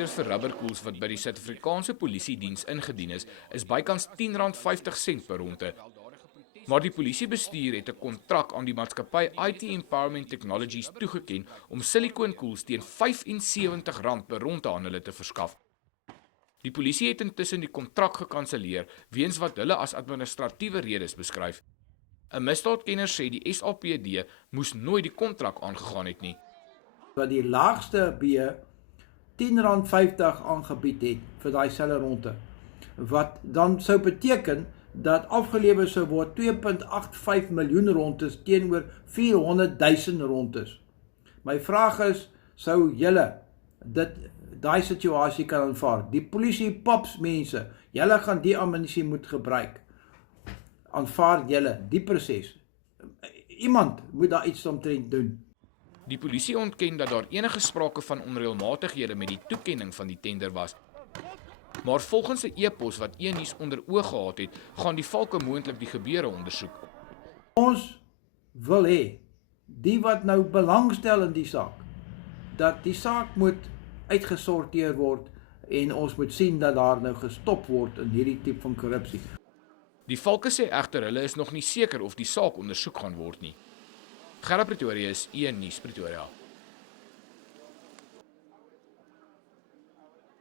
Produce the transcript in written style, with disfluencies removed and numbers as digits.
tender vir rubberkoels wat by die Suid-Afrikaanse Polisiediens ingedien is bykans R10.50 per ronde. Maar die polisiebestuur het 'n kontrak aan die maatskappy IT Empowerment Technologies toegeken om silikoonkoels teen R75 per ronde aan hulle te verskaf. Die polisie het intussen die kontrak gekanselleer weens wat hulle as administratiewe redes beskryf. 'n Misdaadkenner sê die SAPD moes nooit die kontrak aangegaan het nie. Wat die laagste B R10.50 aangebied het vir daai selfe ronde, wat dan sou beteken dat afgelewer sou word 2.85 miljoen rondes teenoor 400.000 rondes. My vraag is, sou julle daai situasie kan aanvaar? Die polisie pops mense, julle gaan die ammunisie moet gebruik. Aanvaar julle die proses? Iemand moet daar iets omtrent doen. Die polisie ontken dat daar enige sprake van onreëlmatighede met die toekenning van die tender was. Maar volgens 'n e-pos wat E-nuus onder oog gehad het, gaan die valke moontlik die gebeure ondersoek. Ons wil hê, die wat nou belangstel in die saak, dat die saak moet uitgesorteer word en ons moet sien dat daar nou gestop word in hierdie tipe van korrupsie. Die valke sê egter hulle is nog nie seker of die saak ondersoek gaan word nie. Gerard Pretorius, E-nuus Pretoria.